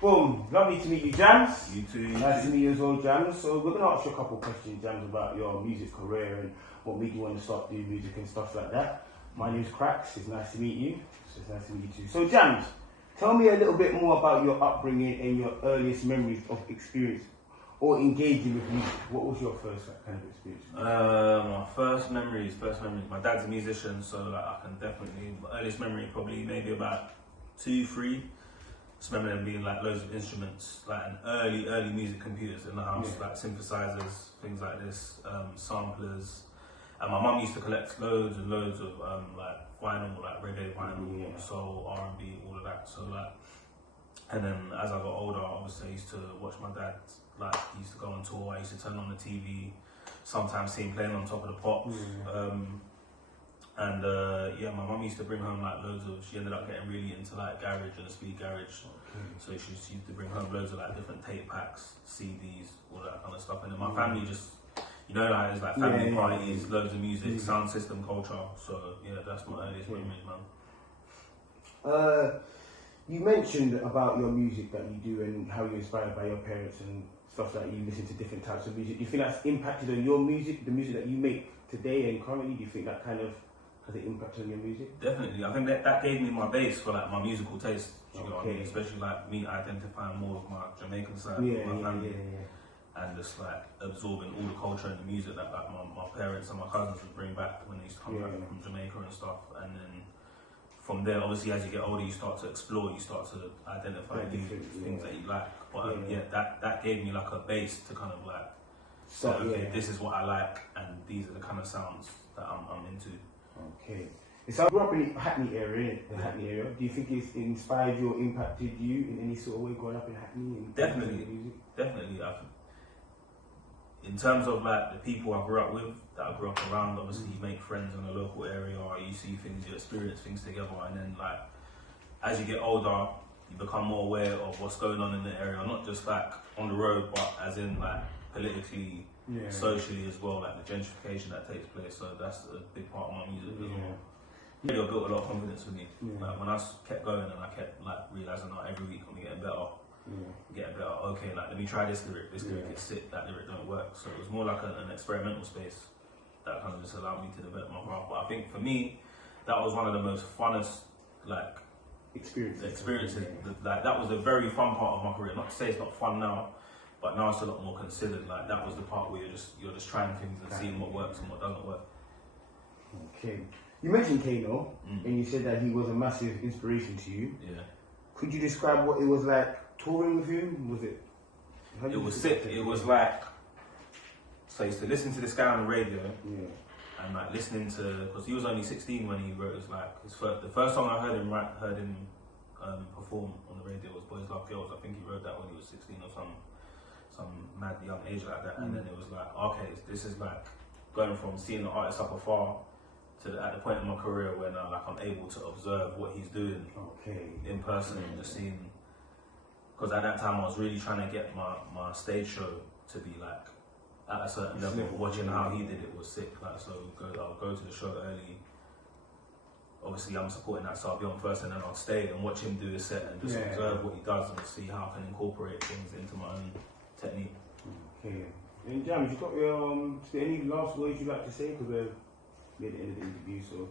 Boom, lovely to meet you, Jammz. You too. Nice to meet you as well, Jammz. So we're going to ask you a couple of questions, Jammz, about your music career and what made you want to start doing music and stuff like that. My name's Cracks, it's nice to meet you. It's nice to meet you too. So Jammz, tell me a little bit more about your upbringing and your earliest memories of experience or engaging with music. What was your first kind of experience? My first memories. My dad's a musician, so like I can definitely. My earliest memory probably maybe about 2, 3. Just remember them being like loads of instruments, like an early music computers in the house, like synthesizers, things like this, samplers. And my mum used to collect loads and loads of like vinyl, like reggae vinyl, soul, R&B, all of that. So like, and then as I got older, obviously I used to watch my dad. Like he used to go on tour. I used to turn on the TV. Sometimes see him playing on top of the pops. My mum used to bring home like loads of. She ended up getting really into like garage and speed garage. So she used to bring home loads of like different tape packs, CDs, all that kind of stuff. And then my family just, you know, like it's like family parties, loads of music, sound system culture. So yeah, that's my earliest memories, man. You mentioned about your music that you do and how you're inspired by your parents and stuff like you listen to different types of music. Do you think that's impacted on your music, the music that you make today and currently? Do you think that kind of has an impact on your music? Definitely. I think that gave me my base for like my musical taste. You know what I mean? Especially like me identifying more with my Jamaican side of my family. And just like absorbing all the culture and the music that like my parents and my cousins would bring back when they used to come back from Jamaica and stuff. And then from there, obviously, as you get older, you start to explore, you start to identify new things that you like. But that gave me like a base to kind of like, this is what I like, and these are the kind of sounds that I'm into. Okay. So I grew up in the Hackney area, Do you think it's inspired you or impacted you in any sort of way growing up in Hackney? And Definitely. In terms of like the people I grew up with, that I grew up around, obviously you make friends in the local area, you see things, you experience things together, and then like as you get older, you become more aware of what's going on in the area, not just like on the road, but as in like politically, socially as well, like the gentrification that takes place. So that's a big part of my music as well. It built a lot of confidence for me. Like when I kept going and I kept like realizing that every week I'm getting better. Okay, like let me try this lyric is sick, that lyric don't work. So it was more like an experimental space that kind of just allowed me to develop my craft. But I think for me, that was one of the most funnest like experiences. Like that was a very fun part of my career. Not to say it's not fun now, but now it's a lot more considered. Like that was the part where you're just trying things and seeing what works and what doesn't work. Okay. You mentioned Kano, and you said that he was a massive inspiration to you. Yeah. Could you describe what it was like touring with him? Was it? It was sick. It was like, so I used to listen to this guy on the radio, and like listening to, because he was only 16 when he wrote the first song I heard him perform on the radio was Boys Love Girls. I think he wrote that when he was 16 or some mad young age like that. And then it was like, okay, this is like going from seeing the artist up afar to at the point in my career when I'm able to observe what he's doing in person and just seeing. Because at that time I was really trying to get my stage show to be like at a certain level. Watching how he did it was sick. Like so, I'll go to the show early. Obviously, I'm supporting that, so I'll be on first, and then I'll stay and watch him do the set and just observe what he does and see how I can incorporate things into my own technique. Okay. And Jammz, you got any last words you'd like to say? Because we're near the end of the interview. So,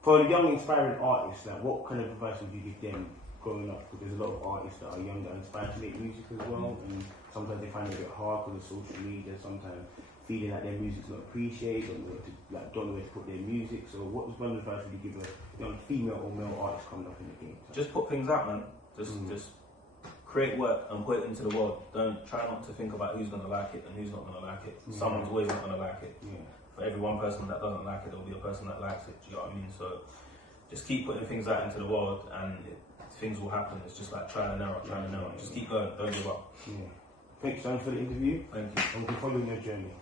for the young, inspiring artists, like what kind of advice would you give them growing up? Because there's a lot of artists that are young that are inspired to make music as well, and sometimes they find it a bit hard because of social media. Sometimes feeling like their music's not appreciated, don't know where to put their music. So, what one advice would you give a young female or male artist coming up in the game? Just put things out, man. Just create work and put it into the world. Don't try not to think about who's gonna like it and who's not gonna like it. Someone's always not gonna like it. For every one person that doesn't like it, there'll be a person that likes it. Do you know what I mean? So just keep putting things out into the world, and things will happen. It's just like trial and error. Just keep going. Don't give up. Thanks, John, for the interview. Thank you. And we can follow in your journey.